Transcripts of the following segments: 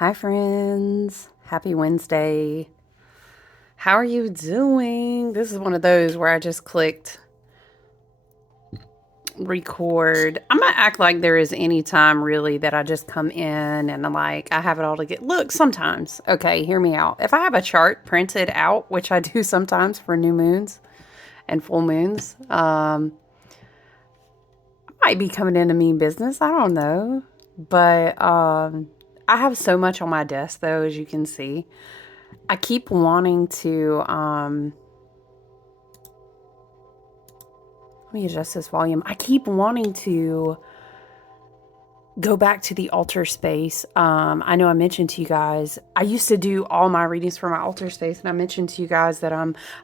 Hi, friends. Happy Wednesday. How are you doing? This is one of those where I just clicked record. I'm going to act like there is any time really that I just come in and I'm like, I have it all to get. Look, sometimes, okay, hear me out. If I have a chart printed out, which I do sometimes for new moons and full moons, I might be coming into mean business. I don't know. But I have so much on my desk, though, as you can see. I keep wanting to, let me adjust this volume. I keep wanting to go back to the altar space. I know I mentioned to you guys, I used to do all my readings for my altar space, and I mentioned to you guys that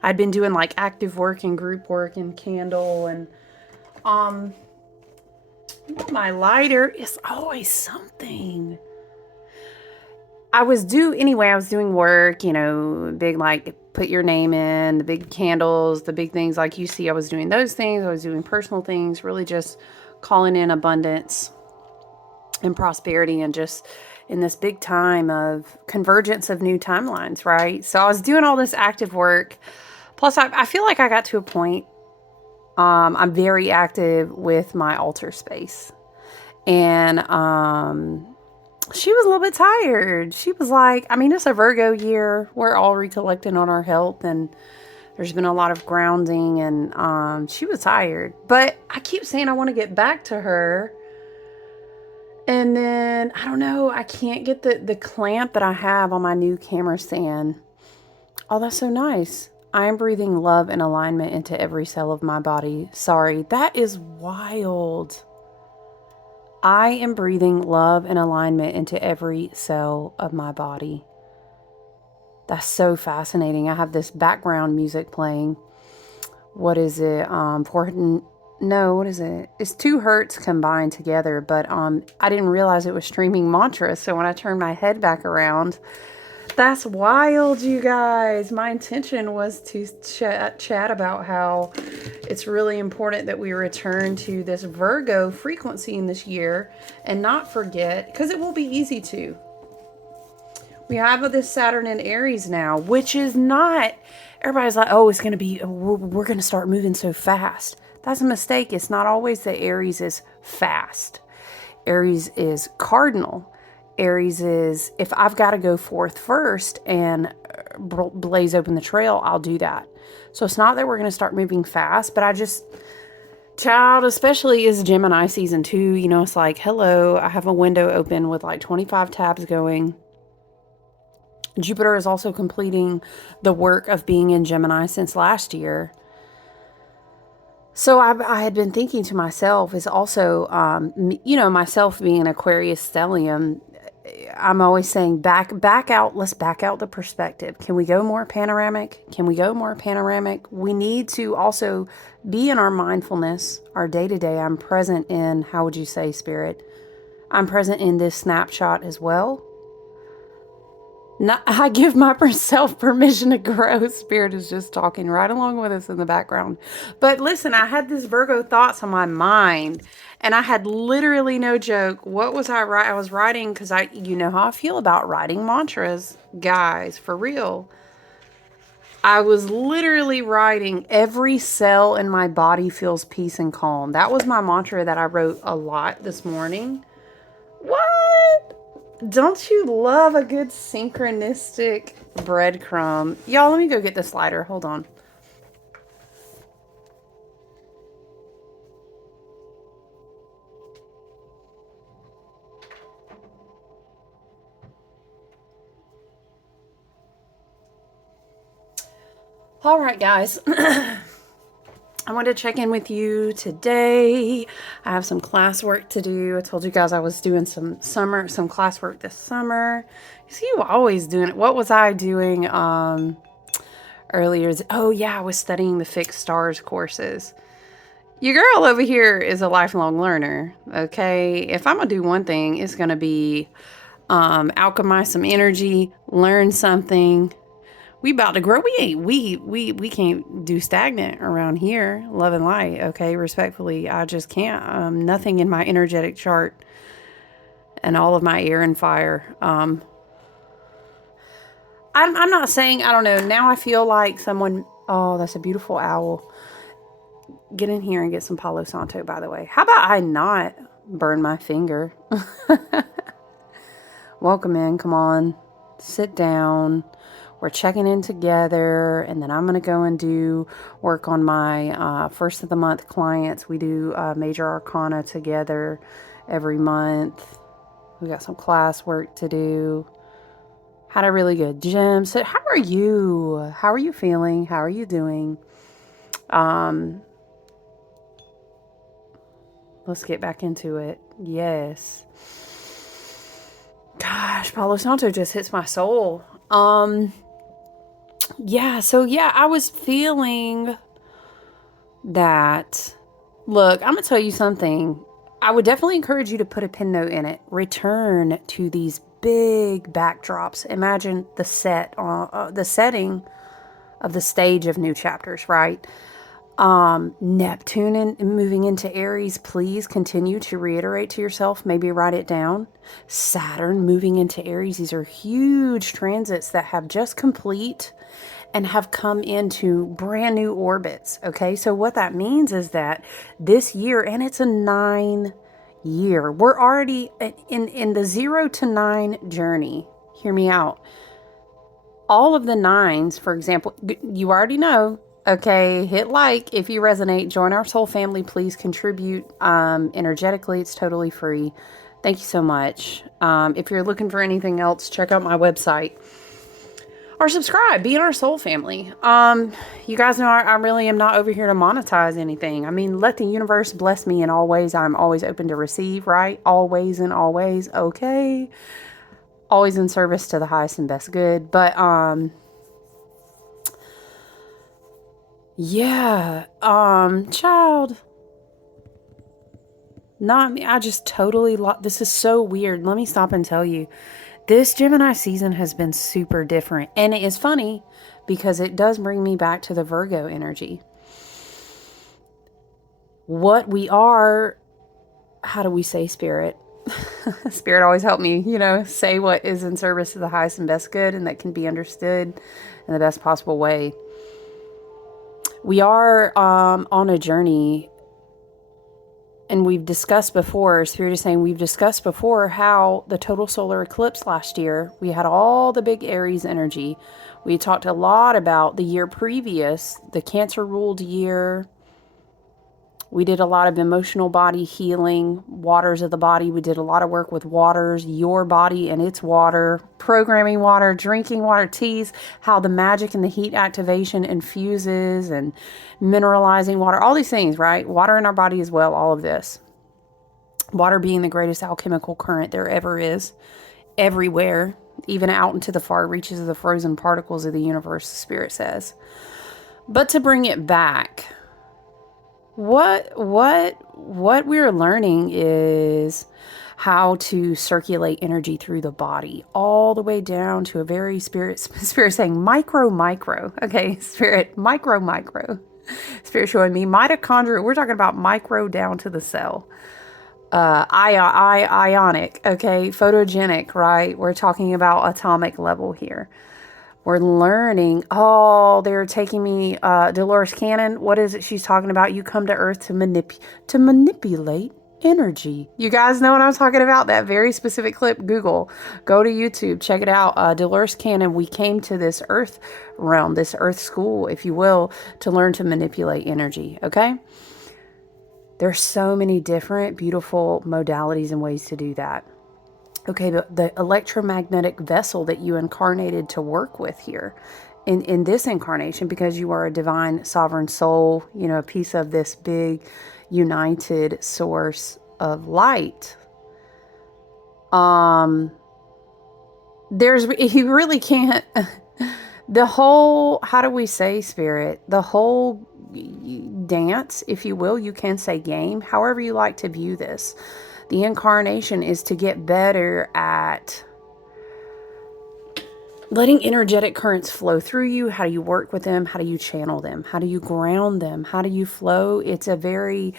I'd been doing like active work and group work and candle and um my lighter is always something. I was doing work, big like put your name in, the big candles, the big things like you see. I was doing those things. I was doing personal things, really just calling in abundance and prosperity and just in this big time of convergence of new timelines, right? So I was doing all this active work. Plus, I feel like I got to a point, I'm very active with my altar space. And she was a little bit tired. She was like, it's a Virgo year. We're all recollecting on our health, and there's been a lot of grounding, and she was tired. But I keep saying I want to get back to her. And then, I don't know, I can't get the clamp that I have on my new camera stand. Oh, that's so nice. I am breathing love and alignment into every cell of my body. Sorry, that is wild. I am breathing love and alignment into every cell of my body. That's so fascinating. I have this background music playing. What is it? What is it? It's 2 hertz combined together, but I didn't realize it was streaming mantras. So when I turned my head back around, that's wild, you guys. My intention was to chat about how it's really important that we return to this Virgo frequency in this year and not forget, because it will be easy to. We have this Saturn in Aries now, which is not, everybody's like, oh, it's going to be, we're going to start moving so fast. That's a mistake. It's not always that Aries is fast. Aries is cardinal. Aries is, if I've got to go forth first and blaze open the trail, I'll do that. So it's not that we're going to start moving fast, but child, especially is Gemini season 2, it's like, hello, I have a window open with like 25 tabs going. Jupiter is also completing the work of being in Gemini since last year. So I had been thinking to myself, is also, myself being an Aquarius stellium, I'm always saying back out. Let's back out the perspective. Can we go more panoramic? We need to also be in our mindfulness, our day to day. I'm present in, how would you say, Spirit? I'm present in this snapshot as well. I give myself permission to grow. Spirit is just talking right along with us in the background. But listen, I had this Virgo thoughts on my mind, and I had literally, no joke. What was I writing? I was writing, because you know how I feel about writing mantras, guys, for real. I was literally writing, every cell in my body feels peace and calm. That was my mantra that I wrote a lot this morning. What? Don't you love a good synchronistic breadcrumb? Y'all, let me go get the slider. Hold on. All right, guys. I wanted to check in with you today. I have some classwork to do. I told you guys I was doing some classwork this summer. You see, you always doing it. What was I doing earlier? Oh yeah, I was studying the fixed stars courses. Your girl over here is a lifelong learner. Okay, if I'm gonna do one thing, it's gonna be alchemize some energy, learn something. We about to grow. We can't do stagnant around here. Love and light. Okay, respectfully, I just can't. Nothing in my energetic chart and all of my air and fire I'm not saying, I don't know. Now I feel like someone, oh, that's a beautiful owl. Get in here and get some Palo Santo, by the way. How about I not burn my finger? Welcome in. Come on. Sit down. We're checking in together, and then I'm going to go and do work on my first of the month clients. We do major arcana together every month. We got some class work to do. Had a really good gym. So how are you? How are you feeling? How are you doing? Let's get back into it. Yes. Gosh, Palo Santo just hits my soul. Yeah, so yeah, I was feeling that. Look, I'm going to tell you something. I would definitely encourage you to put a pin note in it. Return to these big backdrops. Imagine the setting of the stage of new chapters, right? Neptune and moving into Aries, please continue to reiterate to yourself, maybe write it down. Saturn moving into Aries, these are huge transits that have just complete and have come into brand new orbits. Okay, so what that means is that this year, and it's a 9 year, we're already in the 0 to 9 journey. Hear me out. All of the nines, for example, you already know. Okay, hit like if you resonate. Join our soul family. Please contribute energetically. It's totally free. Thank you so much. If you're looking for anything else, check out my website or subscribe. Be in our soul family. You guys know I really am not over here to monetize anything. I mean, let the universe bless me in all ways. I'm always open to receive, right? Always and always. Okay. Always in service to the highest and best good. But yeah, child, not me. I just totally this is so weird. Let me stop and tell you, this Gemini season has been super different. And it is funny because it does bring me back to the Virgo energy. What we are, how do we say, spirit? Spirit always help me, say what is in service to the highest and best good and that can be understood in the best possible way. We are on a journey, and we've discussed before, Spirit is saying we've discussed before how the total solar eclipse last year, we had all the big Aries energy. We talked a lot about the year previous, the Cancer ruled year. We did a lot of emotional body healing, waters of the body. We did a lot of work with waters, your body and its water, programming water, drinking water, teas, how the magic and the heat activation infuses and mineralizing water, all these things, right? Water in our body as well, all of this. Water being the greatest alchemical current there ever is, everywhere, even out into the far reaches of the frozen particles of the universe, the Spirit says. But to bring it back, what we're learning is how to circulate energy through the body all the way down to a very spirit saying micro. Okay, spirit, micro. Spirit showing me mitochondria. We're talking about micro down to the cell. Ionic, okay, photogenic, right? We're talking about atomic level here. We're learning. Oh, they're taking me, Dolores Cannon. What is it she's talking about? You come to Earth to manipulate energy. You guys know what I'm talking about? That very specific clip. Google. Go to YouTube. Check it out. Dolores Cannon. We came to this Earth realm, this Earth school, if you will, to learn to manipulate energy. Okay? There's so many different beautiful modalities and ways to do that. Okay, but the electromagnetic vessel that you incarnated to work with here in this incarnation, because you are a divine sovereign soul, a piece of this big united source of light. You really can't, the whole, how do we say, Spirit, the whole dance, if you will, you can say game, however you like to view this. The incarnation is to get better at letting energetic currents flow through you. How do you work with them? How do you channel them? How do you ground them? How do you flow? It's a very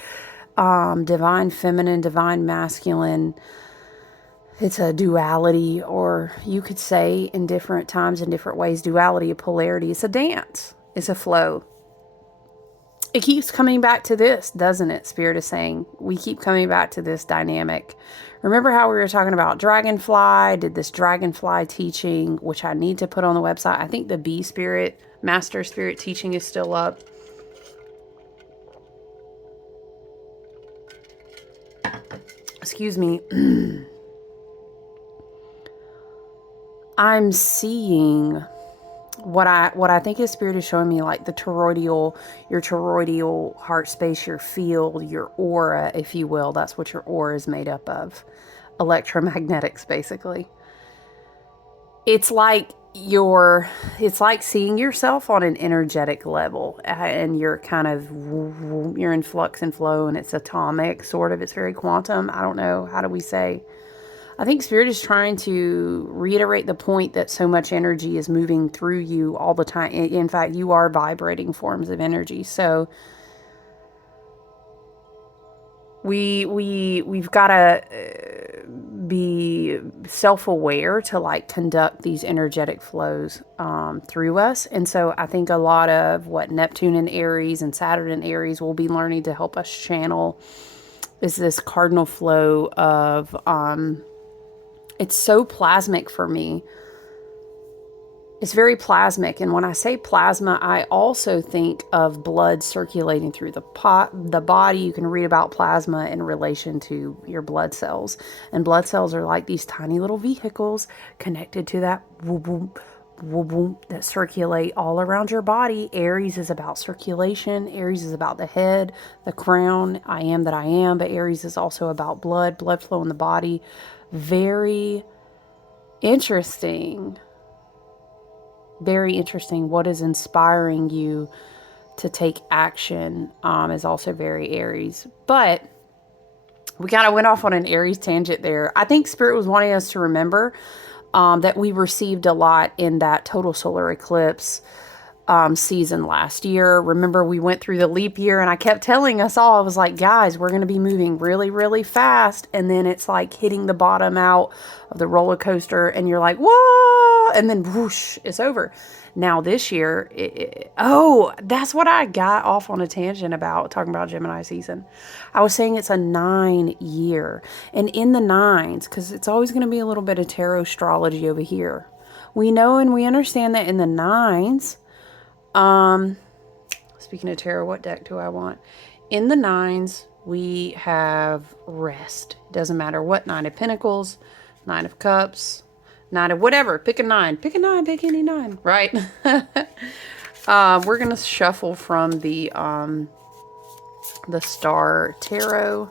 divine feminine, divine masculine It's a duality, or you could say in different times, in different ways, duality, a polarity. It's a dance. It's a flow. It keeps coming back to this, doesn't it? Spirit is saying we keep coming back to this dynamic. Remember how we were talking about dragonfly? Did this dragonfly teaching, which I need to put on the website. I think the bee spirit, master spirit teaching is still up. Excuse me. I'm seeing what I think is spirit is showing me, like the toroidal, your toroidal heart space, your field, your aura, if you will. That's what your aura is made up of. Electromagnetics, basically. It's like it's like seeing yourself on an energetic level, and you're kind of, you're in flux and flow, and it's atomic, sort of. It's very quantum. I don't know. How do we say? I think Spirit is trying to reiterate the point that so much energy is moving through you all the time. In fact, you are vibrating forms of energy. So we've got to be self-aware to like conduct these energetic flows through us. And so I think a lot of what Neptune in Aries and Saturn in Aries will be learning to help us channel is this cardinal flow of it's so plasmic for me. It's very plasmic. And when I say plasma, I also think of blood circulating through the body. You can read about plasma in relation to your blood cells. And blood cells are like these tiny little vehicles connected to that whoop, whoop, whoop, whoop, that circulate all around your body. Aries is about circulation. Aries is about the head, the crown. I am that I am. But Aries is also about blood flow in the body. Very interesting. Very interesting. What is inspiring you to take action is also very Aries. But we kind of went off on an Aries tangent there. I think Spirit was wanting us to remember that we received a lot in that total solar eclipse season last year. Remember, we went through the leap year, and I kept telling us all, I was like, guys, we're going to be moving really, really fast. And then it's like hitting the bottom out of the roller coaster, and you're like, whoa, and then whoosh, it's over. Now this year, that's what I got off on a tangent about, talking about Gemini season. I was saying it's a 9-year, and in the nines, because it's always going to be a little bit of tarot astrology over here. We know and we understand that in the nines, speaking of tarot, what deck do I want? In the nines, we have rest. It doesn't matter what, 9 of Pentacles, 9 of Cups, 9 of whatever. Pick a 9. Pick a 9. Pick any 9. Right? We're going to shuffle from the Star Tarot.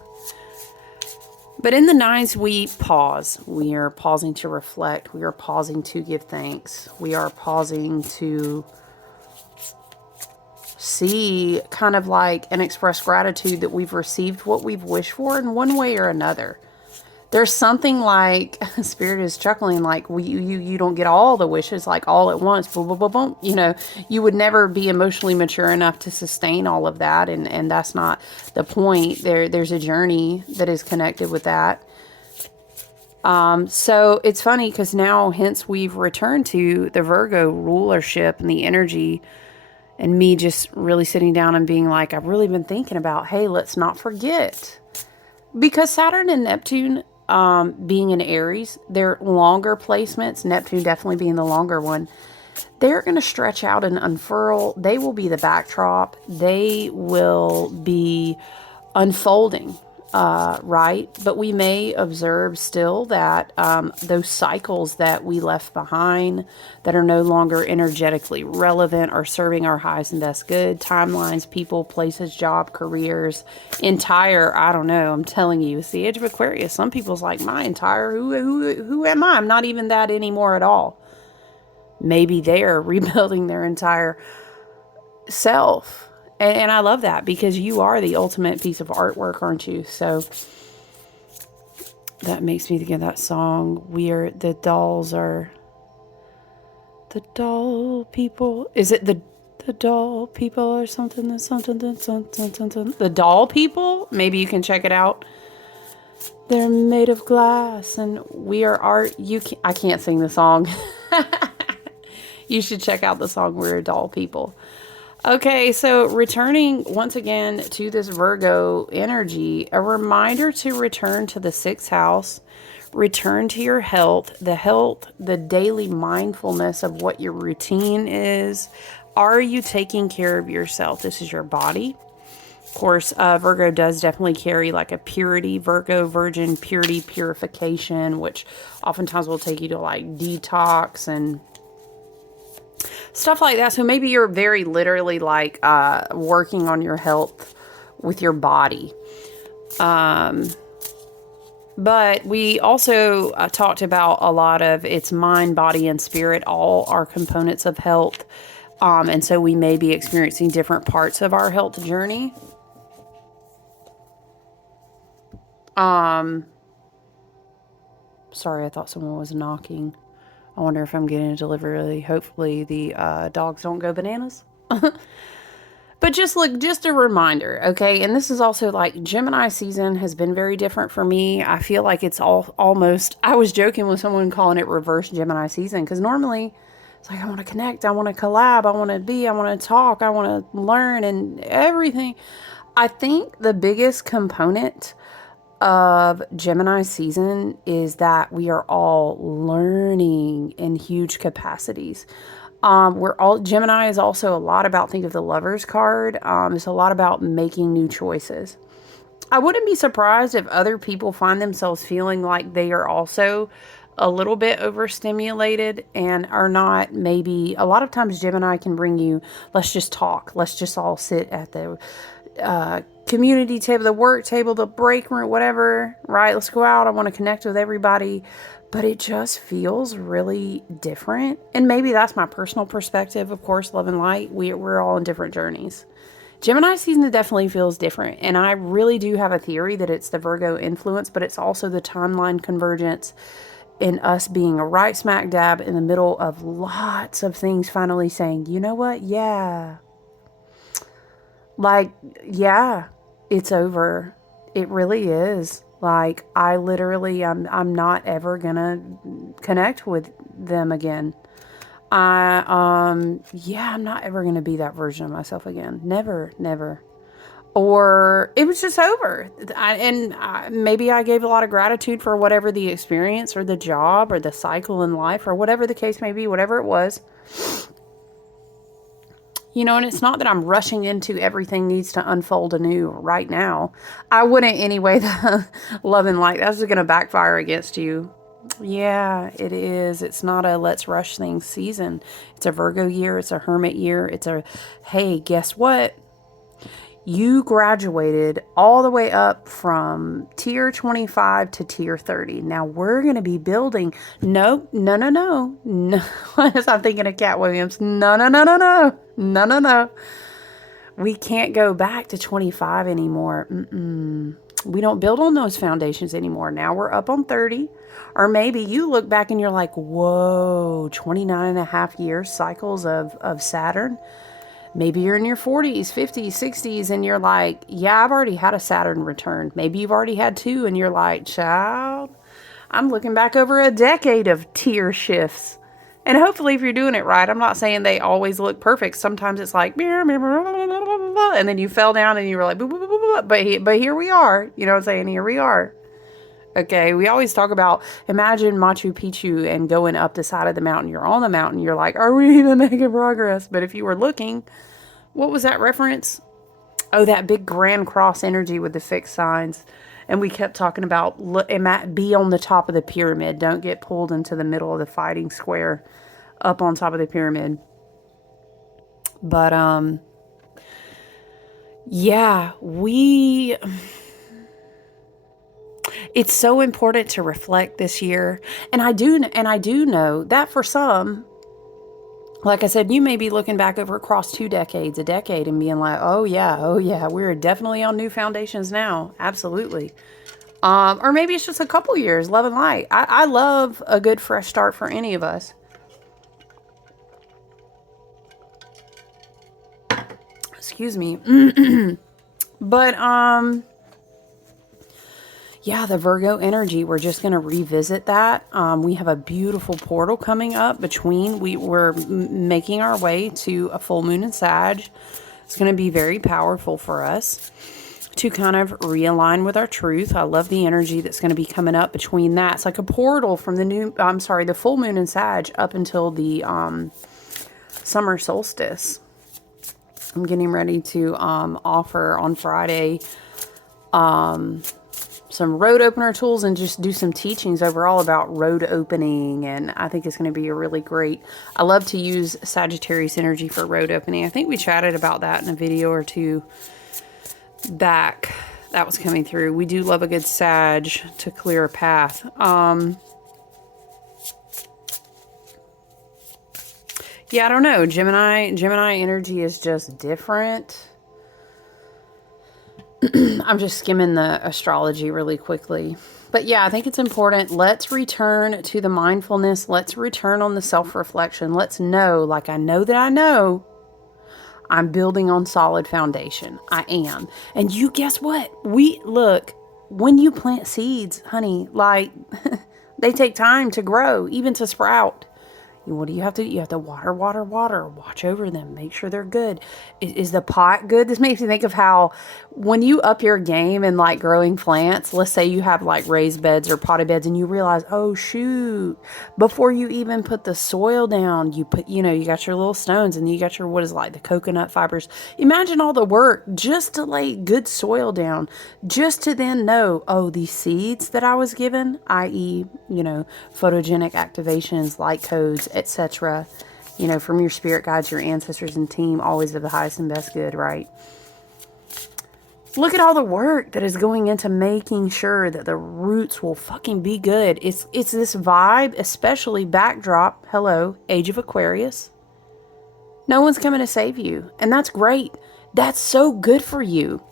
But in the nines, we pause. We are pausing to reflect. We are pausing to give thanks. We are pausing to see kind of like and express gratitude that we've received what we've wished for in one way or another. There's something like, Spirit is chuckling, like you don't get all the wishes like all at once, boom, boom, boom, boom. You know, you would never be emotionally mature enough to sustain all of that, and that's not the point. There's a journey that is connected with that. So it's funny because now, hence, we've returned to the Virgo rulership and the energy. And me just really sitting down and being like, I've really been thinking about, hey, let's not forget. Because Saturn and Neptune being in Aries, they're longer placements, Neptune definitely being the longer one, they're going to stretch out and unfurl. They will be the backdrop. They will be unfolding, right? But we may observe still that those cycles that we left behind that are no longer energetically relevant are serving our highest and best good. Timelines, people, places, job, careers, entire, I don't know, I'm telling you, it's the age of Aquarius. Some people's like, my entire, who am I? I'm not even that anymore at all. Maybe they're rebuilding their entire self. And I love that, because you are the ultimate piece of artwork, aren't you? So that makes me think of that song. The doll people. Is it the doll people or something? The doll people? Maybe you can check it out. They're made of glass and we are art. I can't sing the song. You should check out the song We're Doll People. Okay, so returning once again to this Virgo energy, a reminder to return to the sixth house, return to your health, the daily mindfulness of what your routine is. Are you taking care of yourself? This is your body. Of course, Virgo does definitely carry like a purity, Virgo, virgin, purity, purification, which oftentimes will take you to like detox and stuff like that. So maybe you're very literally like working on your health with your body. But we also talked about a lot of it's mind, body, and spirit, all are components of health. And so we may be experiencing different parts of our health journey. Sorry, I thought someone was knocking. I wonder if I'm getting a delivery. Hopefully the dogs don't go bananas. But just a reminder, okay? And this is also like Gemini season has been very different for me. I feel like it's almost, I was joking with someone calling it reverse Gemini season because normally it's like I want to connect, I want to collab, I want to talk, I want to learn and everything. I think the biggest component of Gemini season is that we are all learning in huge capacities. Gemini is also a lot about, think of the Lovers card. It's a lot about making new choices. I wouldn't be surprised if other people find themselves feeling like they are also a little bit overstimulated and are not. Maybe a lot of times Gemini can bring you, let's just talk. Let's just all sit at the community table, the work table, the break room, whatever, right? Let's go out. I want to connect with everybody. But it just feels really different. And maybe that's my personal perspective. Of course, love and light, we're all in different journeys. Gemini season definitely feels different. And I really do have a theory that it's the Virgo influence, but it's also the timeline convergence in us being a right smack dab in the middle of lots of things finally saying, you know what? Yeah. Like, yeah, it's over. It really is. Like, I'm not ever gonna connect with them again. I'm not ever gonna be that version of myself again. Never, never. Or it was just over. Maybe I gave a lot of gratitude for whatever the experience or the job or the cycle in life or whatever the case may be, whatever it was. You know, and it's not that I'm rushing into everything needs to unfold anew right now. I wouldn't anyway. The love and light, that's going to backfire against you. Yeah, it is. It's not a let's rush things season. It's a Virgo year. It's a Hermit year. It's a, hey, guess what? You graduated all the way up from tier 25 to tier 30. Now we're going to be building. Nope. No, no, no. No. I'm thinking of Cat Williams. No, no, no, no, no. No, no, no. We can't go back to 25 anymore. We don't build on those foundations anymore. Now we're up on 30. Or maybe you look back and you're like, whoa, 29 and a half years cycles of Saturn. Maybe you're in your 40s, 50s, 60s, and you're like, yeah, I've already had a Saturn return. Maybe you've already had two, and you're like, child, I'm looking back over a decade of tier shifts. And hopefully, if you're doing it right, I'm not saying they always look perfect. Sometimes it's like, and then you fell down and you were like, but here we are. You know what I'm saying? Here we are. Okay, we always talk about, imagine Machu Picchu and going up the side of the mountain. You're on the mountain. You're like, are we even making progress? But if you were looking, what was that reference? Oh, that big grand cross energy with the fixed signs. And we kept talking about, be on the top of the pyramid. Don't get pulled into the middle of the fighting square up on top of the pyramid. But, yeah, it's so important to reflect this year. And I do know that for some, like I said, you may be looking back over across 2 decades, a decade, and being like, oh yeah, we're definitely on new foundations now. Absolutely. Or maybe it's just a couple years, love and light. I love a good fresh start for any of us. Excuse me. But, yeah, the Virgo energy, we're just going to revisit that. We have a beautiful portal coming up between, we're making our way to a full moon in Sag. It's going to be very powerful for us to kind of realign with our truth. I love the energy that's going to be coming up between that. It's like a portal from the full moon in Sag up until the summer solstice. I'm getting ready to offer on Friday some road opener tools and just do some teachings overall about road opening. And I think it's going to be a really great, I love to use Sagittarius energy for road opening. I think we chatted about that in a video or two back that was coming through. We do love a good Sag to clear a path. Yeah, I don't know. Gemini energy is just different. I'm just skimming the astrology really quickly. But yeah, I think it's important. Let's return to the mindfulness. Let's return on the self-reflection. Let's know, like I know that I know, I'm building on solid foundation. I am. And you guess what? Look, when you plant seeds, honey, like they take time to grow, even to sprout. What do you have to do? You have to water, watch over them, make sure they're good. Is the pot good? This makes me think of how when you up your game in like growing plants, let's say you have like raised beds or potted beds and you realize, oh shoot, before you even put the soil down, you got your little stones and you got your, the coconut fibers. Imagine all the work just to lay good soil down, just to then know, oh, these seeds that I was given, i.e., photogenic activations, light codes, etc., from your spirit guides, your ancestors and team, always of the highest and best good, right? Look at all the work that is going into making sure that the roots will fucking be good. It's this vibe, especially backdrop, hello, Age of Aquarius. No one's coming to save you, and that's great. That's so good for you.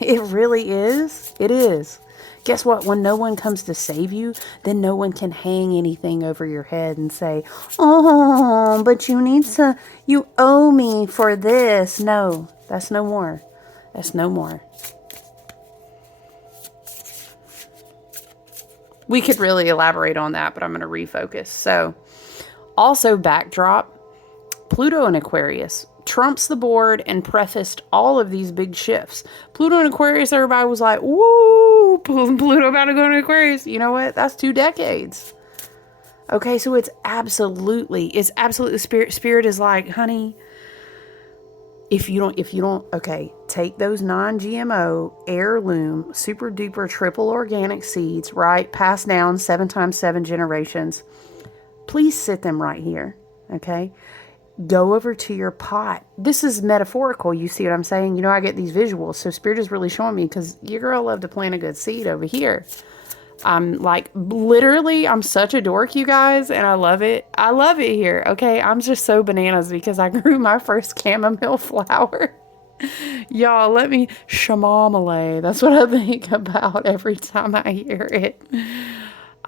It really is. It is. Guess what? When no one comes to save you, then no one can hang anything over your head and say, oh, but you owe me for this. No, that's no more. That's no more. We could really elaborate on that, but I'm going to refocus. So, also backdrop, Pluto in Aquarius trumps the board and prefaced all of these big shifts. Pluto in Aquarius, everybody was like, woo, Pluto about to go into Aquarius. You know what? That's 2 decades. Okay, so it's absolutely spirit is like, honey, if you don't, okay, take those non-GMO, heirloom, super duper triple organic seeds, right? Passed down 7 times 7 generations. Please sit them right here. Okay. Go over to your pot. This is metaphorical. You see what I'm saying? I get these visuals. So spirit is really showing me, because your girl loved to plant a good seed over here. Literally, I'm such a dork, you guys, and I love it. I love it here. Okay. I'm just so bananas because I grew my first chamomile flower. Y'all, let me shamamale. That's what I think about every time I hear it.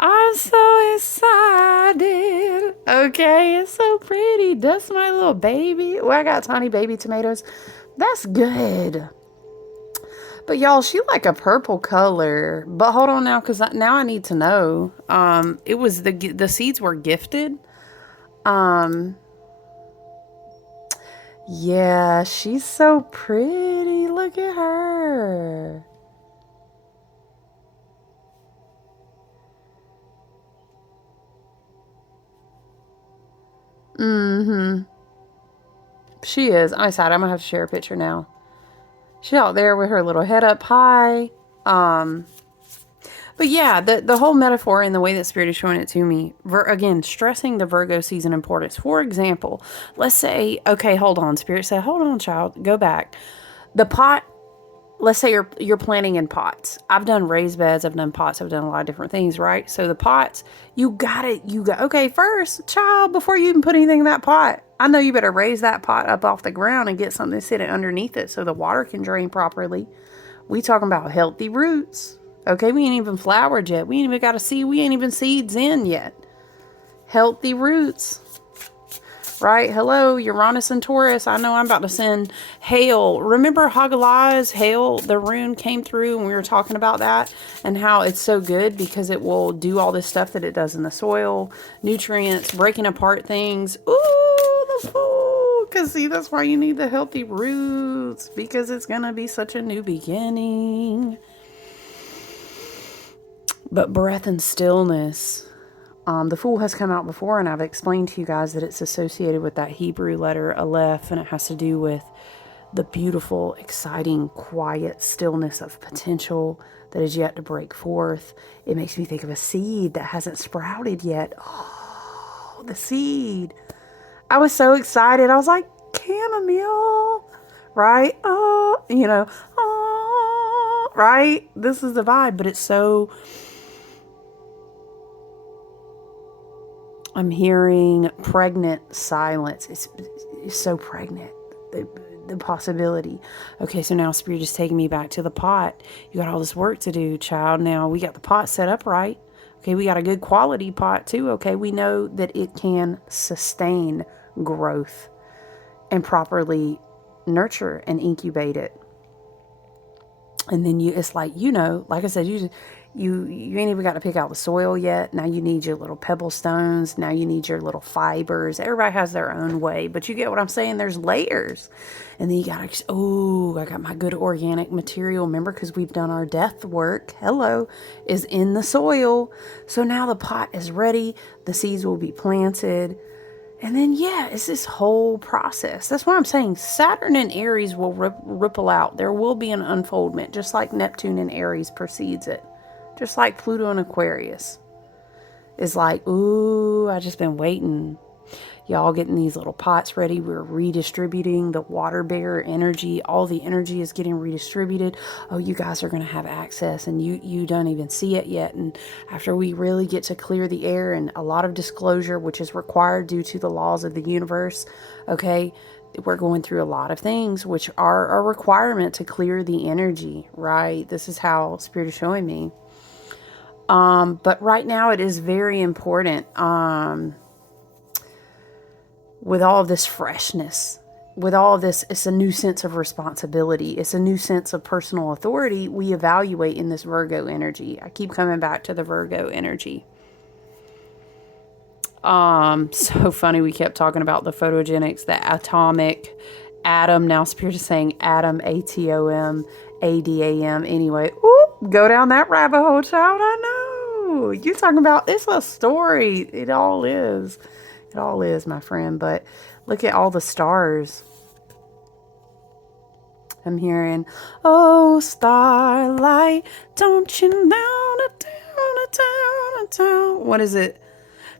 I'm so excited. Okay, it's so pretty. That's my little baby. Oh, I got tiny baby tomatoes. That's good. But y'all, she like a purple color. But hold on now, because now I need to know. It was the seeds were gifted. Yeah, she's so pretty. Look at her. Mm-hmm. She is. I'm excited. I'm gonna have to share a picture now. She's out there with her little head up high. But yeah, the whole metaphor and the way that spirit is showing it to me, again, stressing the Virgo season importance. For example, let's say, okay, hold on. Spirit said, hold on, child. Go back. The pot. Let's say you're planting in pots. I've done raised beds. I've done pots. I've done a lot of different things, right? So the pots, okay, first, child, before you even put anything in that pot, I know you better raise that pot up off the ground and get something sitting underneath it so the water can drain properly. We talking about healthy roots. Okay, we ain't even flowered yet. We ain't even got a seed. We ain't even seeds in yet. Healthy roots. right? Hello, Uranus and Taurus. I know I'm about to send hail. Remember Hagalah's hail? The rune came through and we were talking about that and how it's so good because it will do all this stuff that it does in the soil, nutrients, breaking apart things. Ooh, the fool. Because see, that's why you need the healthy roots, because it's going to be such a new beginning. But breath and stillness. The Fool has come out before, and I've explained to you guys that it's associated with that Hebrew letter Aleph, and it has to do with the beautiful, exciting, quiet stillness of potential that is yet to break forth. It makes me think of a seed that hasn't sprouted yet. Oh, the seed. I was so excited. I was like, chamomile, right? Oh, right? This is the vibe, but it's so... I'm hearing pregnant silence. It's so pregnant. The possibility. Okay, so now Spirit is taking me back to the pot. You got all this work to do, child. Now we got the pot set up right. Okay, we got a good quality pot too. Okay, we know that it can sustain growth and properly nurture and incubate it. And then it's like, like I said, you ain't even got to pick out the soil yet. Now you need your little pebble stones. Now you need your little fibers. Everybody has their own way, but you get what I'm saying? There's layers. And then you got to, I got my good organic material. Remember, because we've done our death work. Hello, is in the soil. So now the pot is ready. The seeds will be planted. And then, it's this whole process. That's what I'm saying. Saturn and Aries will ripple out. There will be an unfoldment, just like Neptune and Aries precedes it. Just like Pluto and Aquarius. It's like, ooh, I just been waiting. Y'all getting these little pots ready. We're redistributing the water bearer energy. All the energy is getting redistributed. Oh, you guys are going to have access and you don't even see it yet. And after we really get to clear the air and a lot of disclosure, which is required due to the laws of the universe, okay, we're going through a lot of things which are a requirement to clear the energy, right? This is how Spirit is showing me. But right now it is very important, with all of this freshness, with all of this, it's a new sense of responsibility. It's a new sense of personal authority we evaluate in this Virgo energy. I keep coming back to the Virgo energy. So funny. We kept talking about the photogenics, the atomic atom. Now Spirit is saying atom, ATOM, ADAM. Anyway, go down that rabbit hole, child. I know. You're talking about, it's a story. It all is. It all is, my friend. But look at all the stars. I'm hearing, oh, starlight, don't you know down. What is it?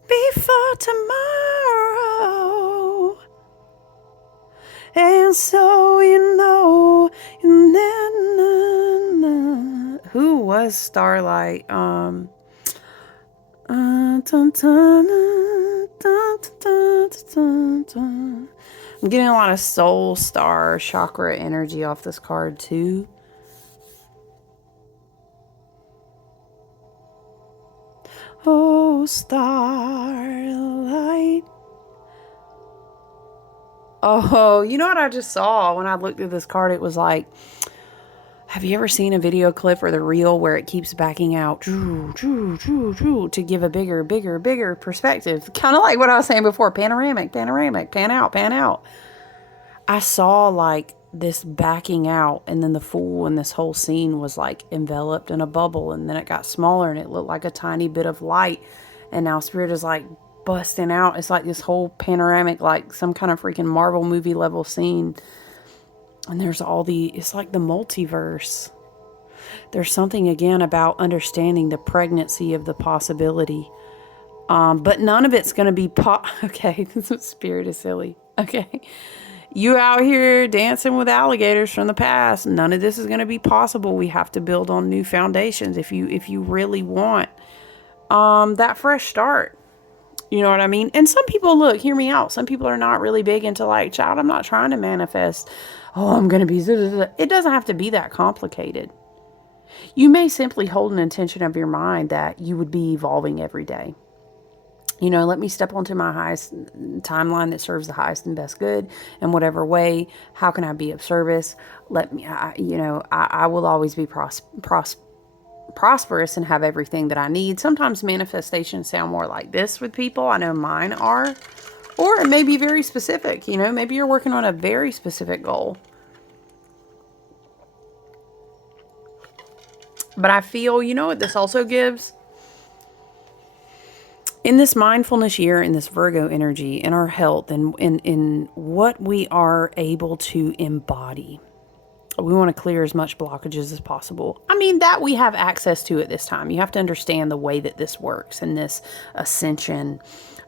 Before tomorrow. And so who was Starlight? I'm getting a lot of soul star chakra energy off this card too. Oh, starlight. Oh, you know what I just saw when I looked at this card? It was like, have you ever seen a video clip or the reel where it keeps backing out to give a bigger perspective? Kind of like what I was saying before, panoramic, pan out. I saw like this backing out, and then the Fool and this whole scene was like enveloped in a bubble, and then it got smaller and it looked like a tiny bit of light, and now Spirit is like busting out. It's like this whole panoramic, like some kind of freaking Marvel movie level scene. And there's it's like the multiverse. There's something again about understanding the pregnancy of the possibility. But none of it's going to be okay, this Spirit is silly. Okay. You out here dancing with alligators from the past. None of this is going to be possible. We have to build on new foundations if you really want that fresh start. You know what I mean? And some people, look, hear me out. Some people are not really big into like, child, I'm not trying to manifest. Oh, I'm going to be... It doesn't have to be that complicated. You may simply hold an intention of your mind that you would be evolving every day. Let me step onto my highest timeline that serves the highest and best good in whatever way. How can I be of service? Let me, I will always be prosperous and have everything that I need. Sometimes manifestations sound more like this with people. I know mine are. Or it may be very specific. Maybe you're working on a very specific goal. But I feel, what this also gives? In this mindfulness year, in this Virgo energy, in our health, and in what we are able to embody, we want to clear as much blockages as possible. That we have access to at this time. You have to understand the way that this works in this ascension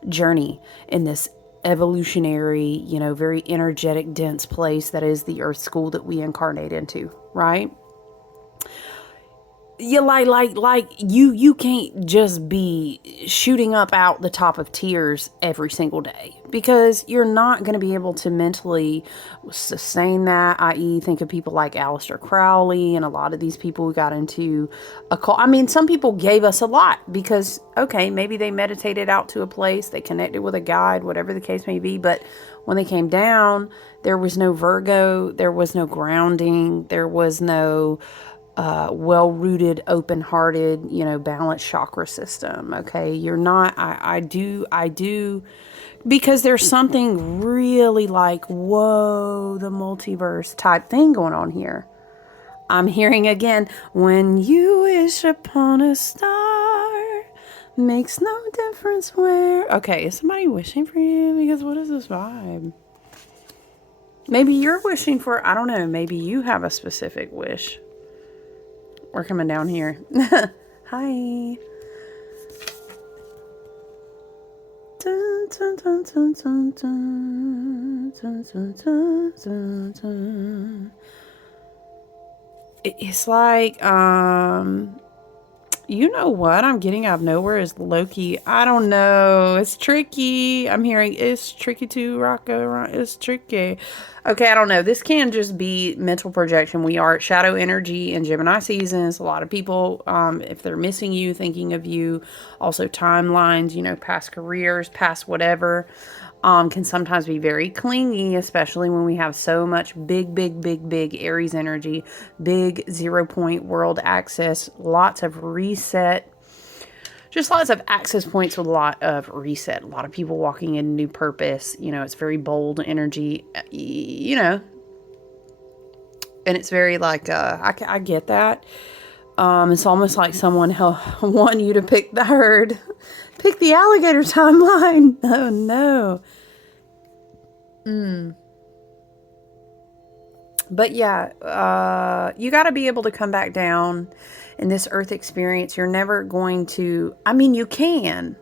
journey, in this evolutionary, very energetic, dense place that is the Earth school that we incarnate into, right? Yeah, you can't just be shooting up out the top of tiers every single day, because you're not going to be able to mentally sustain that. I.e., think of people like Aleister Crowley and a lot of these people who got into a cult. Some people gave us a lot because, okay, maybe they meditated out to a place, they connected with a guide, whatever the case may be, but when they came down, there was no Virgo, there was no grounding, there was no well-rooted, open-hearted, balanced chakra system. Okay. You're not, I do, because there's something really like, whoa, the multiverse type thing going on here. I'm hearing again, when you wish upon a star, makes no difference where. Okay. Is somebody wishing for you? Because what is this vibe? Maybe you're wishing for, I don't know, maybe you have a specific wish. We're coming down here. Hi. Dun, dun, dun, dun, dun, dun, dun, dun, dun, dun, dun. It's like, you know what I'm getting out of nowhere is Loki. I don't know. It's tricky. I'm hearing it's tricky to rock around. It's tricky. Okay, I don't know. This can just be mental projection. We are at shadow energy in Gemini seasons. A lot of people, if they're missing you, thinking of you, also timelines, past careers, past whatever, can sometimes be very clingy, especially when we have so much big Aries energy, big 0 point world access, lots of reset, just lots of access points with a lot of reset, a lot of people walking in new purpose. It's very bold energy, and it's very like, I get that. It's almost like someone want you to pick the herd, pick the alligator timeline. Oh no. But yeah, you got to be able to come back down in this earth experience. You're never going to, you can.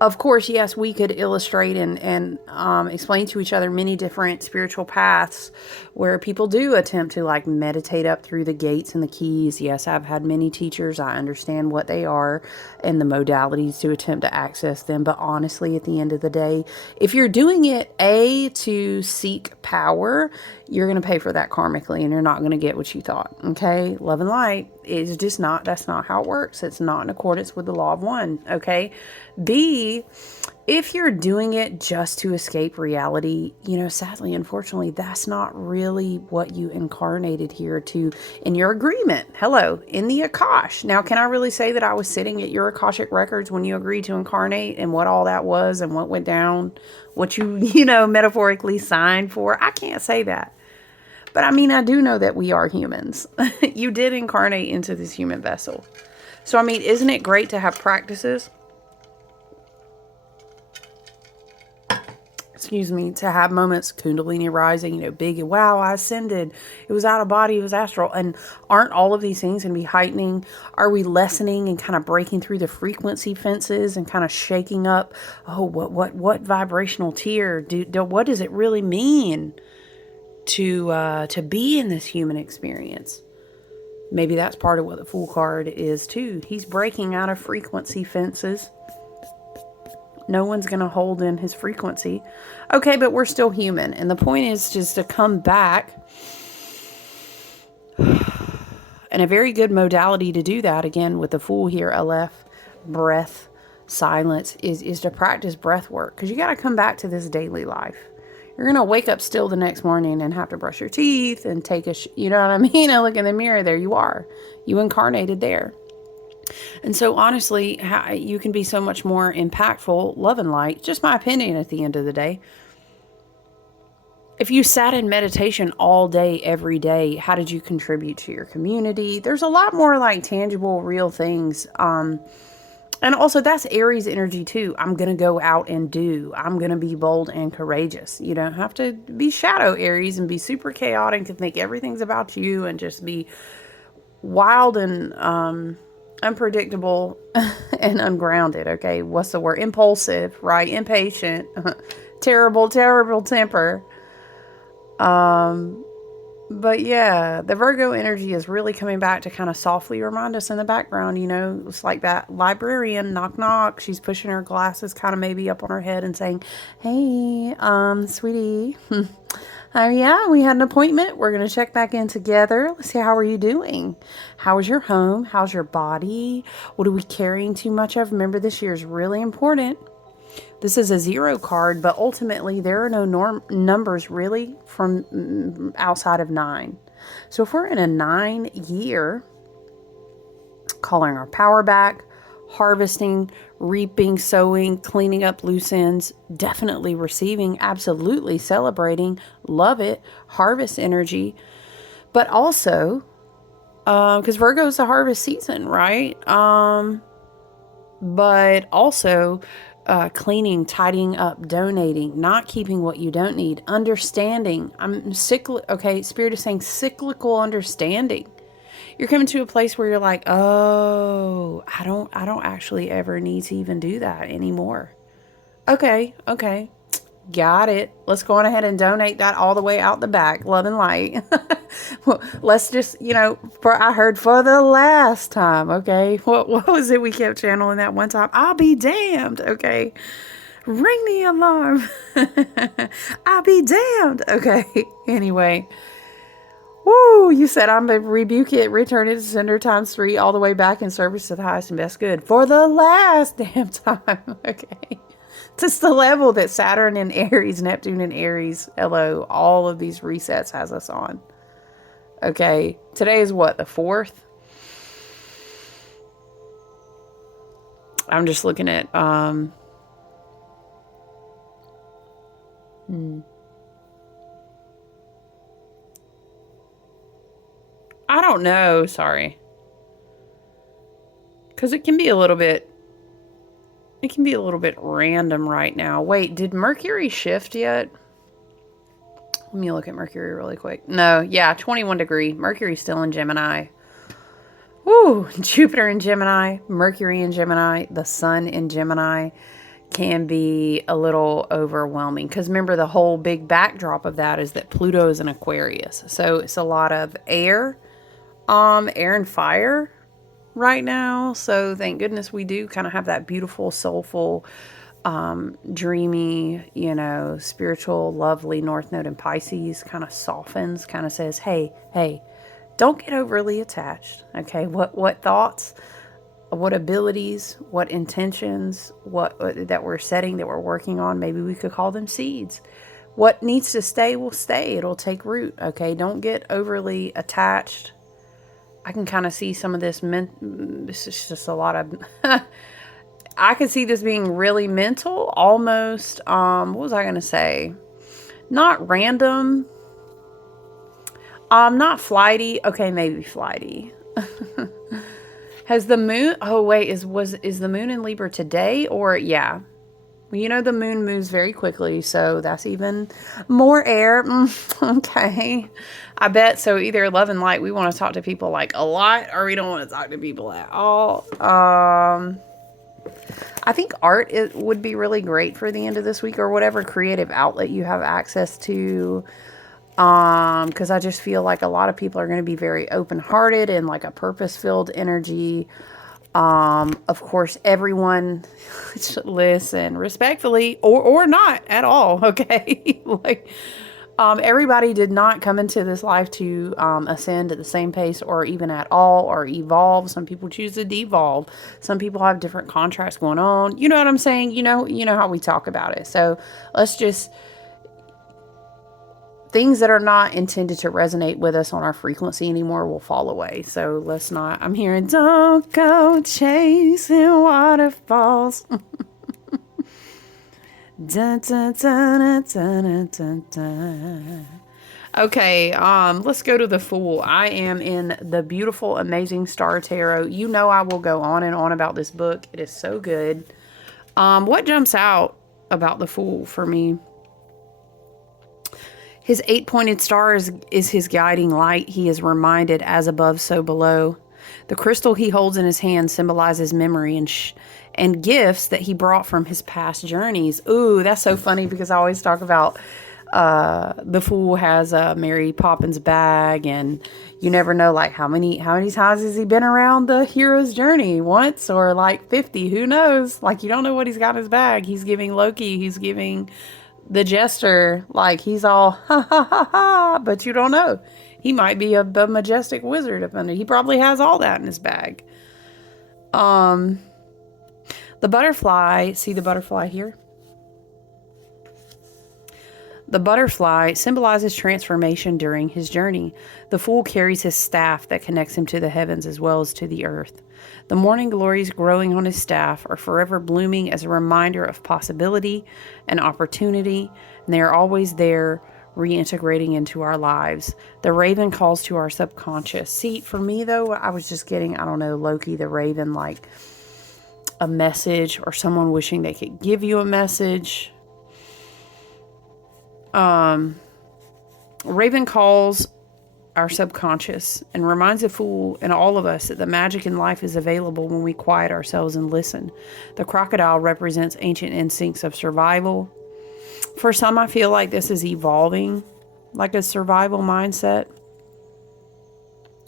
Of course, yes, we could illustrate and explain to each other many different spiritual paths where people do attempt to like meditate up through the gates and the keys. Yes, I've had many teachers. I understand what they are and the modalities to attempt to access them. But honestly, at the end of the day, if you're doing it, to seek power, you're going to pay for that karmically and you're not going to get what you thought. Okay. Love and light is just not, that's not how it works. It's not in accordance with the law of one. Okay. B, if you're doing it just to escape reality, sadly, unfortunately, that's not really what you incarnated here to, in your agreement. Hello, in the Akash. Now, can I really say that I was sitting at your Akashic records when you agreed to incarnate and what all that was and what went down, what you, metaphorically signed for? I can't say that. But I do know that we are humans. You did incarnate into this human vessel. So, isn't it great to have practices? To have moments, Kundalini rising, big, wow, I ascended. It was out of body, it was astral. And aren't all of these things going to be heightening? Are we lessening and kind of breaking through the frequency fences and kind of shaking up, what vibrational tier? What does it really mean to be in this human experience? Maybe that's part of what the Fool card is too. He's breaking out of frequency fences. No one's going to hold in his frequency. Okay, but we're still human. And the point is just to come back. And a very good modality to do that, again, with the Fool here, Aleph, breath, silence is to practice breath work, because you got to come back to this daily life. You're going to wake up still the next morning and have to brush your teeth and take you know what I mean? And look in the mirror. There you are. You incarnated there. And so honestly, you can be so much more impactful, love and light. Just my opinion at the end of the day. If you sat in meditation all day, every day, how did you contribute to your community? There's a lot more like tangible, real things. And also that's Aries energy too. I'm going to go out and do. I'm going to be bold and courageous. You don't have to be shadow Aries and be super chaotic and think everything's about you and just be wild and unpredictable and ungrounded. Okay. What's the word? Impulsive, right? Impatient, terrible temper. But yeah, the Virgo energy is really coming back to kind of softly remind us in the background, you know, it's like that librarian, knock, knock. She's pushing her glasses kind of maybe up on her head and saying, hey, sweetie, oh yeah, we had an appointment. We're going to check back in together. Let's see, how are you doing? How is your home? How's your body? What are we carrying too much of? Remember, this year is really important. This is a 0 card, but ultimately there are no numbers really from outside of 9. So if we're in a 9 year, calling our power back, harvesting, reaping, sowing, cleaning up loose ends, definitely receiving, absolutely celebrating, love it, harvest energy, but also, because Virgo is the harvest season, right? But also, cleaning, tidying up, donating, not keeping what you don't need, understanding. Okay, Spirit is saying cyclical understanding. You're coming to a place where you're like, oh, I don't actually ever need to even do that anymore. Okay. Got it. Let's go on ahead and donate that all the way out the back. Love and light. Well, let's just, I heard for the last time. Okay. What was it we kept channeling that one time? I'll be damned. Okay. Ring the alarm. I'll be damned. Okay. Anyway. Woo, you said I'm going to rebuke it, return it to sender times 3, all the way back in service to the highest and best good for the last damn time. Okay. Just the level that Saturn and Aries, Neptune and Aries, hello, all of these resets has us on. Okay. Today is what, the 4th? I'm just looking at, I don't know. Sorry. Because it can be a little bit random right now. Wait, did Mercury shift yet? Let me look at Mercury really quick. No, yeah, 21 degree. Mercury's still in Gemini. Woo, Jupiter in Gemini, Mercury in Gemini, the sun in Gemini can be a little overwhelming. Because remember, the whole big backdrop of that is that Pluto is in Aquarius. So it's a lot of air and fire right now. So thank goodness we do kind of have that beautiful, soulful, dreamy, spiritual, lovely North Node in Pisces kind of softens, kind of says, hey, don't get overly attached. Okay. What thoughts, what abilities, what intentions, what that we're setting, that we're working on, maybe we could call them seeds. What needs to stay will stay. It'll take root. Okay. Don't get overly attached. I can kind of see some of this. This is just a lot of, I can see this being really mental, almost, what was I going to say? Not random, not flighty. Okay, maybe flighty. Has the moon, oh wait, is the moon in Libra today? Or, yeah. Well, the moon moves very quickly, so that's even more air. Okay. I bet, so either love and light, we want to talk to people like a lot, or we don't want to talk to people at all. I think art would be really great for the end of this week, or whatever creative outlet you have access to. Because I just feel like a lot of people are going to be very open-hearted and like a purpose-filled energy. Of course, everyone should listen respectfully or not at all. Okay. Like, Everybody did not come into this life to ascend at the same pace or even at all or evolve. Some people choose to devolve. Some people have different contracts going on. You know what I'm saying? You know how we talk about it. So let's just, things that are not intended to resonate with us on our frequency anymore will fall away. So let's not, I'm hearing, don't go chasing waterfalls. Dun, dun, dun, dun, dun, dun. Okay, let's go to the Fool. I am in the beautiful, amazing Star Tarot. You know I will go on and on about this book. It is so good. What jumps out about the Fool for me? His 8-pointed star is his guiding light. He is reminded, as above, so below. The crystal he holds in his hand symbolizes memory and gifts that he brought from his past journeys. Ooh, that's so funny because I always talk about the Fool has a Mary Poppins bag, and you never know, like, how many times has he been around the hero's journey? Once or like 50? Who knows? Like, you don't know what he's got in his bag. He's giving Loki. He's giving the jester, like, he's all ha ha ha ha, but you don't know. He might be a majestic wizard up under. He probably has all that in his bag. The butterfly, see the butterfly here? The butterfly symbolizes transformation during his journey. The Fool carries his staff that connects him to the heavens as well as to the earth. The morning glories growing on his staff are forever blooming as a reminder of possibility and opportunity, and they are always there, reintegrating into our lives. The raven calls to our subconscious. See, for me though, I was just getting, I don't know, Loki the raven, like a message or someone wishing they could give you a message. Raven calls our subconscious and reminds the Fool and all of us that the magic in life is available when we quiet ourselves and listen. The crocodile represents ancient instincts of survival. For some, I feel like this is evolving, like a survival mindset.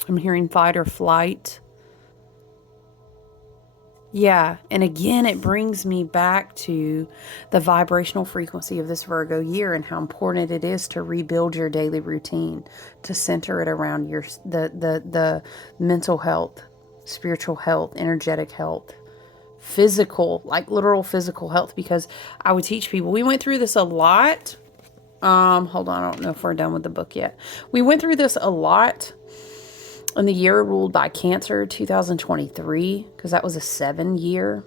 I'm hearing fight or flight. Yeah, and again, it brings me back to the vibrational frequency of this Virgo year and how important it is to rebuild your daily routine, to center it around your the mental health, spiritual health, energetic health, physical, like literal physical health. Because I would teach people, we went through this a lot. Hold on, I don't know if we're done with the book yet. We went through this a lot in the year ruled by Cancer, 2023, because that was a 7 year.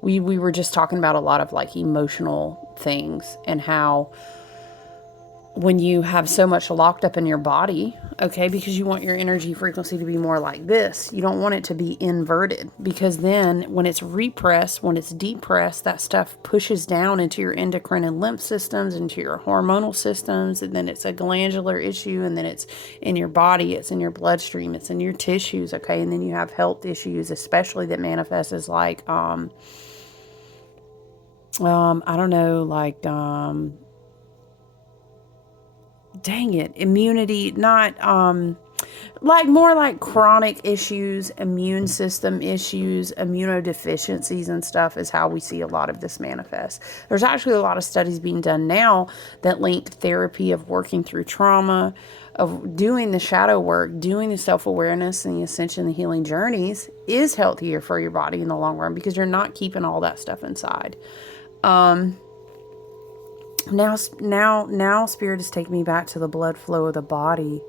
We were just talking about a lot of like emotional things and how when you have so much locked up in your body, okay, because you want your energy frequency to be more like this, you don't want it to be inverted, because then when it's repressed, when it's depressed, that stuff pushes down into your endocrine and lymph systems, into your hormonal systems, and then it's a glandular issue, and then it's in your body, it's in your bloodstream, it's in your tissues, okay, and then you have health issues, especially that manifest as like, I don't know, like, dang it, immunity, not, like more like chronic issues, immune system issues, immunodeficiencies and stuff is how we see a lot of this manifest. There's actually a lot of studies being done now that link therapy of working through trauma, of doing the shadow work, doing the self-awareness and the ascension, the healing journeys is healthier for your body in the long run because you're not keeping all that stuff inside. Now Spirit is taking me back to the blood flow of the body.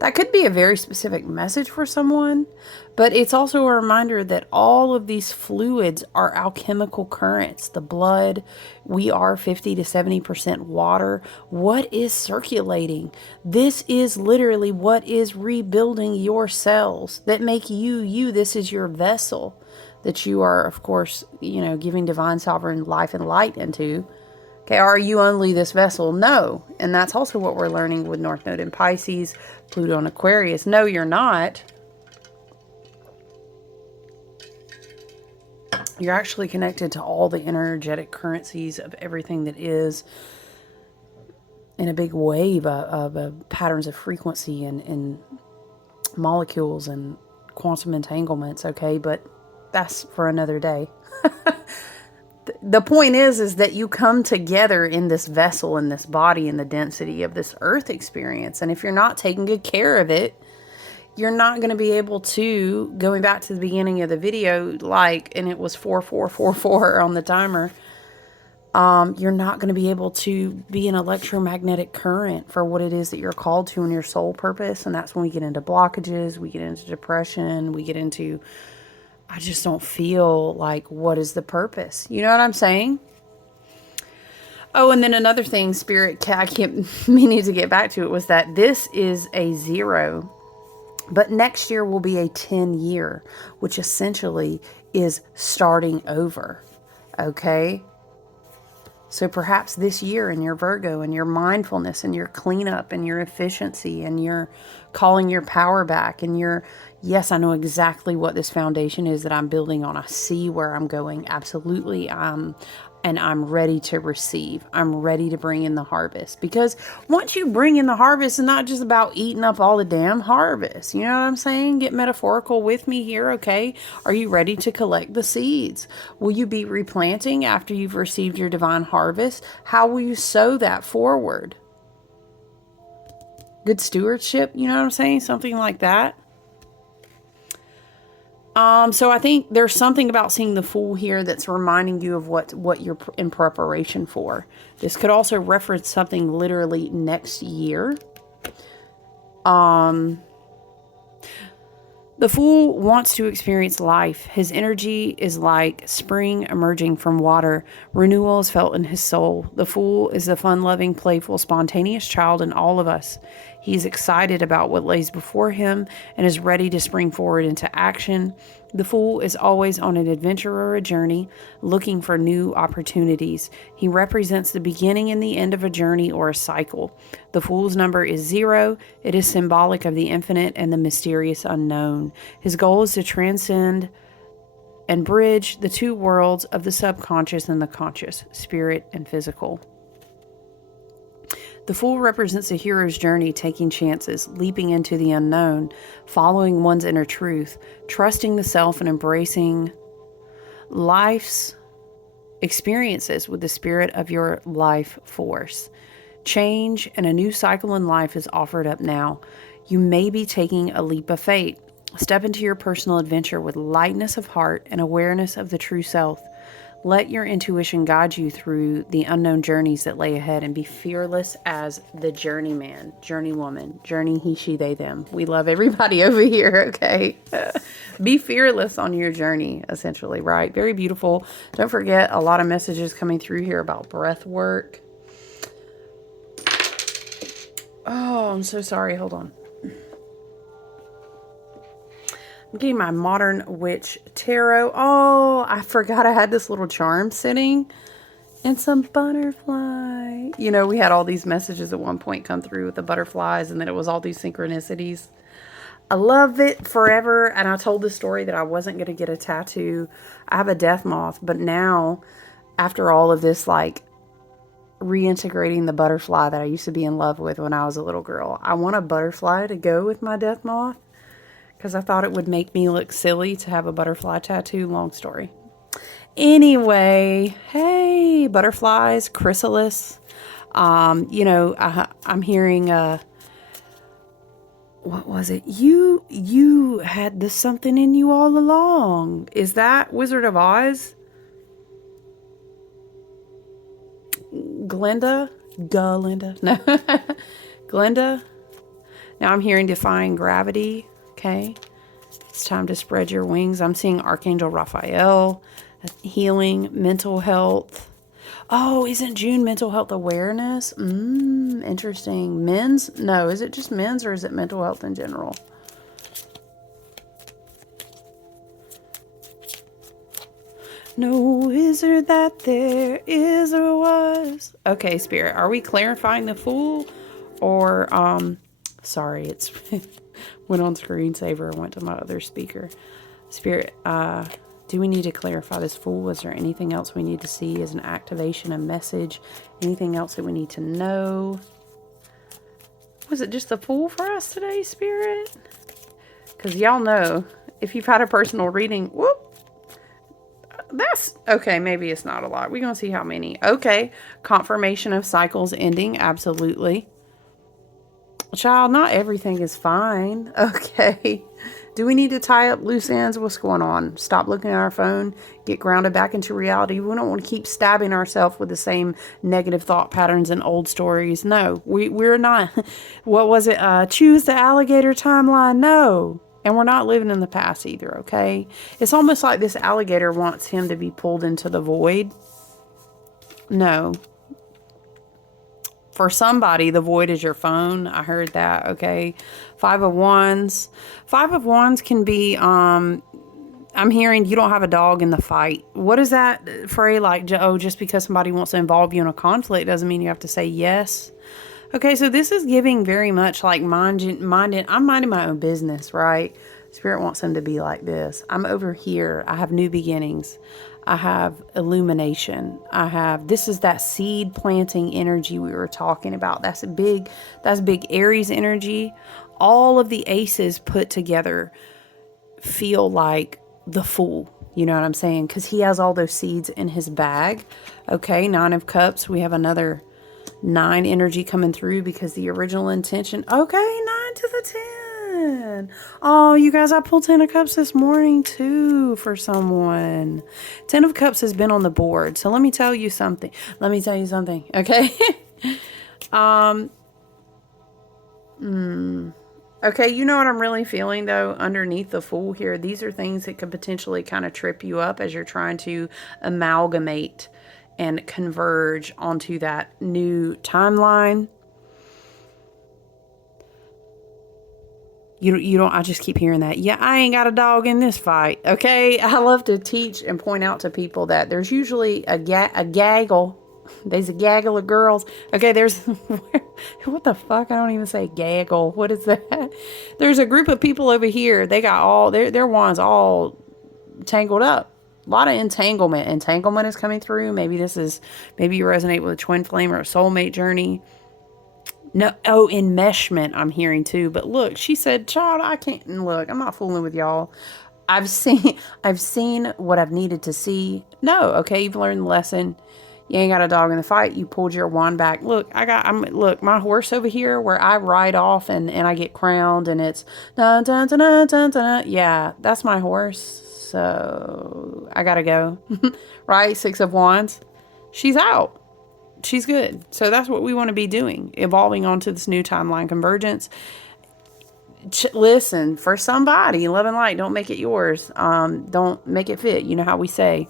That could be a very specific message for someone, but it's also a reminder that all of these fluids are alchemical currents. The blood, we are 50 to 70% water. What is circulating? This is literally what is rebuilding your cells that make you, you. This is your vessel that you are, of course, giving divine sovereign life and light into. Okay, are you only this vessel? No. And that's also what we're learning with North Node in Pisces, Pluto in Aquarius. No, you're not. You're actually connected to all the energetic currencies of everything that is in a big wave of patterns of frequency and molecules and quantum entanglements, okay? But that's for another day. The point is that you come together in this vessel, in this body, in the density of this earth experience. And if you're not taking good care of it, you're not going to be able to, going back to the beginning of the video, and it was 4444 on the timer, you're not going to be able to be an electromagnetic current for what it is that you're called to in your soul purpose. And that's when we get into blockages, we get into depression, we get into, I just don't feel like, what is the purpose? You know what I'm saying? Oh, and then another thing, Spirit, I kept meaning to get back to it, was that this is a 0. But next year will be a 10 year, which essentially is starting over. Okay? So perhaps this year in your Virgo and your mindfulness and your cleanup and your efficiency and your calling your power back and your, yes, I know exactly what this foundation is that I'm building on. I see where I'm going. Absolutely. And I'm ready to receive. I'm ready to bring in the harvest. Because once you bring in the harvest, it's not just about eating up all the damn harvest. You know what I'm saying? Get metaphorical with me here, okay? Are you ready to collect the seeds? Will you be replanting after you've received your divine harvest? How will you sow that forward? Good stewardship, you know what I'm saying? Something like that. So I think there's something about seeing the Fool here that's reminding you of what you're in preparation for. This could also reference something literally next year. The Fool wants to experience life. His energy is like spring emerging from water. Renewal is felt in his soul. The Fool is the fun-loving, playful, spontaneous child in all of us. He is excited about what lays before him and is ready to spring forward into action. The Fool is always on an adventure or a journey, looking for new opportunities. He represents the beginning and the end of a journey or a cycle. The Fool's number is 0. It is symbolic of the infinite and the mysterious unknown. His goal is to transcend and bridge the two worlds of the subconscious and the conscious, spirit and physical. The Fool represents a hero's journey, taking chances, leaping into the unknown, following one's inner truth, trusting the self, and embracing life's experiences with the spirit of your life force. Change and a new cycle in life is offered up now. You may be taking a leap of faith. Step into your personal adventure with lightness of heart and awareness of the true self. Let your intuition guide you through the unknown journeys that lay ahead, and be fearless as the journeyman, journeywoman, journey he, she, they, them. We love everybody over here, okay? Be fearless on your journey, essentially, right? Very beautiful. Don't forget, a lot of messages coming through here about breath work. Oh, I'm so sorry. Hold on. I'm getting my Modern Witch Tarot. Oh, I forgot I had this little charm sitting. And some butterfly. You know, we had all these messages at one point come through with the butterflies. And then it was all these synchronicities. I love it forever. And I told the story that I wasn't going to get a tattoo. I have a death moth. But now, after all of this, like, reintegrating the butterfly that I used to be in love with when I was a little girl, I want a butterfly to go with my death moth. Because I thought it would make me look silly to have a butterfly tattoo. Long story. Anyway, hey, butterflies, chrysalis. You know, I'm hearing, what was it? You had this something in you all along. Is that Wizard of Oz? Glinda? No. Glenda? Now I'm hearing defying gravity. Okay, it's time to spread your wings. I'm seeing Archangel Raphael, healing, mental health. Oh, isn't June mental health awareness? Interesting. Men's? No, is it just men's or is it mental health in general? No wizard that there is or was. Okay, Spirit, are we clarifying the Fool? Or, sorry, it's... went on screensaver and went to my other speaker. Spirit, do we need to clarify this Fool? Is there anything else we need to see as an activation, a message? Anything else that we need to know? Was it just a Fool for us today, Spirit? Because y'all know, if you've had a personal reading, whoop, That's okay. Maybe it's not a lot. We're going to see how many. Okay. Confirmation of cycles ending. Absolutely. Child, not everything is fine. Okay. Do we need to tie up loose ends? What's going on? Stop looking at our phone. Get grounded back into reality. We don't want to keep stabbing ourselves with the same negative thought patterns and old stories. No, we're not. What was it? Choose the alligator timeline. No. And we're not living in the past either, okay? It's almost like this alligator wants him to be pulled into the void. No. For somebody, the void is your phone. I heard that, okay? Five of Wands. Five of Wands can be, I'm hearing you don't have a dog in the fight. What is that phrase like? Oh, just because somebody wants to involve you in a conflict doesn't mean you have to say yes. Okay, so this is giving very much like I'm minding my own business, right? Spirit wants them to be like this. I'm over here. I have new beginnings. I have illumination. This is that seed planting energy we were talking about. That's big Aries energy. All of the aces put together feel like the Fool. You know what I'm saying? Because he has all those seeds in his bag. Okay, Nine of Cups. We have another 9 energy coming through because the original intention. Okay, 9 to the 10. Oh, you guys, I pulled 10 of Cups this morning too for someone. 10 of Cups has been on the board. So let me tell you something. Okay. Okay, you know what I'm really feeling though underneath the Fool here? These are things that could potentially kind of trip you up as you're trying to amalgamate and converge onto that new timeline. You don't, I just keep hearing that. Yeah, I ain't got a dog in this fight. Okay. I love to teach and point out to people that there's usually a gaggle. There's a gaggle of girls. Okay. There's, what the fuck? I don't even say gaggle. What is that? There's a group of people over here. They got all their wands all tangled up. A lot of entanglement. Entanglement is coming through. Maybe you resonate with a twin flame or a soulmate journey. No, enmeshment I'm hearing too. But look, she said, child, I can't look. I'm not fooling with y'all. I've seen what I've needed to see. No, okay, you've learned the lesson. You ain't got a dog in the fight. You pulled your wand back. Look, look, my horse over here where I ride off and I get crowned and it's dun, dun, dun, dun, dun, dun. Yeah, that's my horse. So I gotta go. Right? 6 of Wands. She's out. She's good. So that's what we want to be doing. Evolving onto this new timeline convergence. Listen, for somebody, love and light, don't make it yours. Don't make it fit. You know how we say.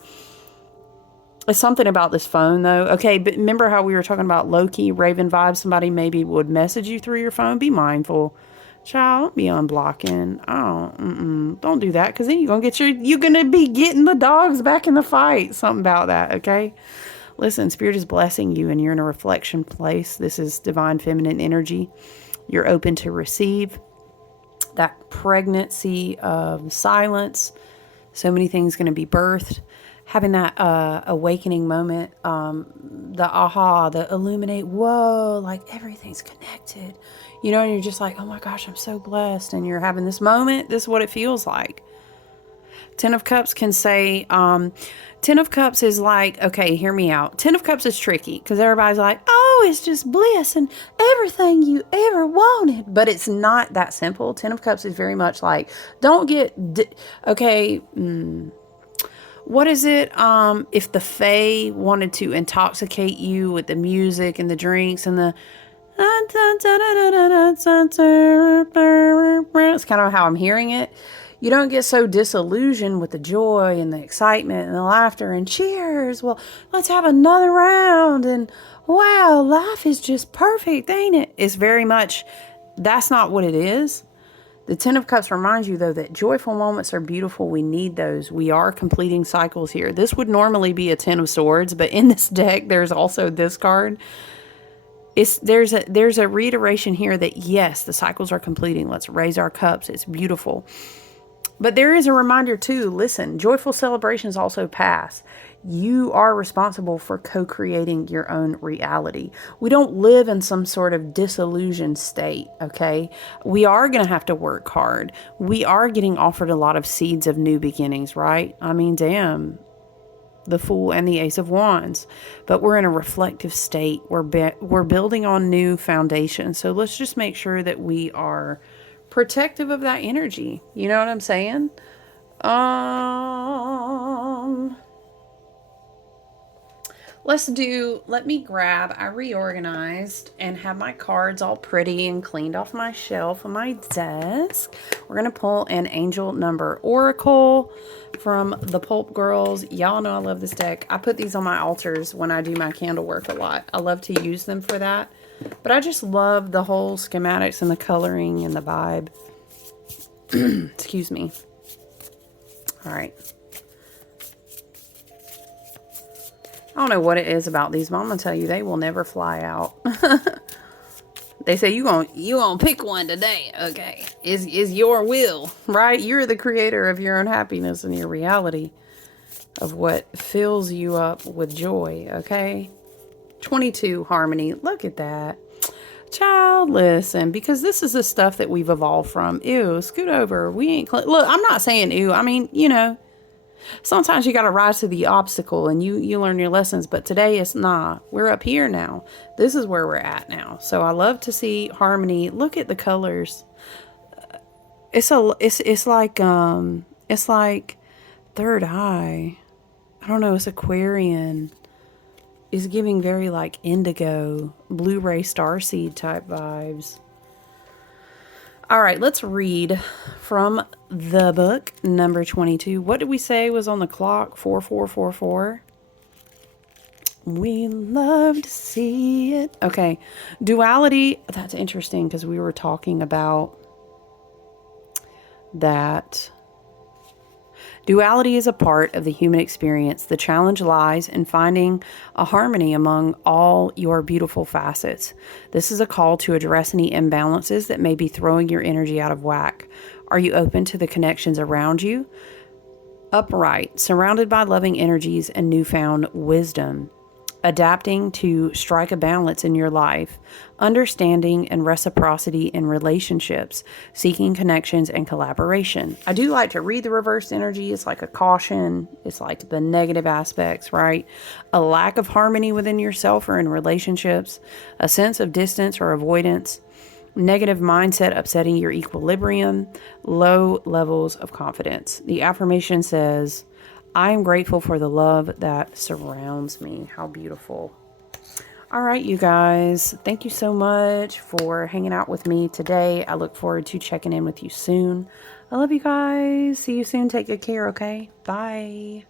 It's something about this phone though. Okay, but remember how we were talking about low-key Raven vibes? Somebody maybe would message you through your phone. Be mindful. Child, don't be unblocking. Don't do that, because then you're gonna be getting the dogs back in the fight. Something about that, okay? Listen, Spirit is blessing you and you're in a reflection place. This is divine feminine energy. You're open to receive that pregnancy of silence. So many things going to be birthed. Having that awakening moment, the aha, the illuminate, whoa, like everything's connected. You know, and you're just like, oh my gosh, I'm so blessed. And you're having this moment. This is what it feels like. 10 of Cups can say, 10 of Cups is like, okay, hear me out. 10 of Cups is tricky because everybody's like, oh, it's just bliss and everything you ever wanted. But it's not that simple. 10 of Cups is very much like, don't get, what is it? If the Fae wanted to intoxicate you with the music and the drinks and the, it's kind of how I'm hearing it. You don't get so disillusioned with the joy and the excitement and the laughter and cheers. Well, let's have another round. And wow, life is just perfect, ain't it? It's very much, that's not what it is. The 10 of Cups reminds you, though, that joyful moments are beautiful. We need those. We are completing cycles here. This would normally be a 10 of Swords, but in this deck, there's also this card. There's a reiteration here that, yes, the cycles are completing. Let's raise our cups. It's beautiful. But there is a reminder too, listen, joyful celebrations also pass. You are responsible for co-creating your own reality. We don't live in some sort of disillusioned state, okay? We are going to have to work hard. We are getting offered a lot of seeds of new beginnings, right? I mean, damn. the Fool and the Ace of Wands, but we're in a reflective state. We're building on new foundations. So let's just make sure that we are protective of that energy. You know what I'm saying? Let me grab, I reorganized and have my cards all pretty and cleaned off my shelf on my desk. We're going to pull an angel number oracle from the Pulp Girls. Y'all know I love this deck. I put these on my altars when I do my candle work a lot. I love to use them for that. But I just love the whole schematics and the coloring and the vibe. Excuse me. All right. I don't know what it is about these, but I'm going to tell you, they will never fly out. They say you gonna pick one today. Okay. Is your will, right? You're the creator of your own happiness and your reality of what fills you up with joy. Okay. 22 harmony. Look at that. Child, listen, because this is the stuff that we've evolved from. Ew, scoot over. We ain't look, I'm not saying ew. I mean, you know, sometimes you got to rise to the obstacle and you learn your lessons, but today it's not. We're up here now. This is where we're at now. So I love to see harmony. Look at the colors. It's like third eye. I don't know, it's Aquarian. It's giving very like indigo, Blu-ray starseed type vibes. All right, let's read from the book, number 22. What did we say was on the clock? 4444. We love to see it. Okay, duality. That's interesting because we were talking about that. Duality is a part of the human experience. The challenge lies in finding a harmony among all your beautiful facets. This is a call to address any imbalances that may be throwing your energy out of whack. Are you open to the connections around you? Upright, surrounded by loving energies and newfound wisdom. Adapting to strike a balance in your life, understanding and reciprocity in relationships, seeking connections and collaboration. I do like to read the reverse energy. It's like a caution. It's like the negative aspects, right? A lack of harmony within yourself or in relationships, a sense of distance or avoidance, negative mindset upsetting your equilibrium, low levels of confidence. The affirmation says, I am grateful for the love that surrounds me. How beautiful. All right, you guys. Thank you so much for hanging out with me today. I look forward to checking in with you soon. I love you guys. See you soon. Take good care, okay? Bye.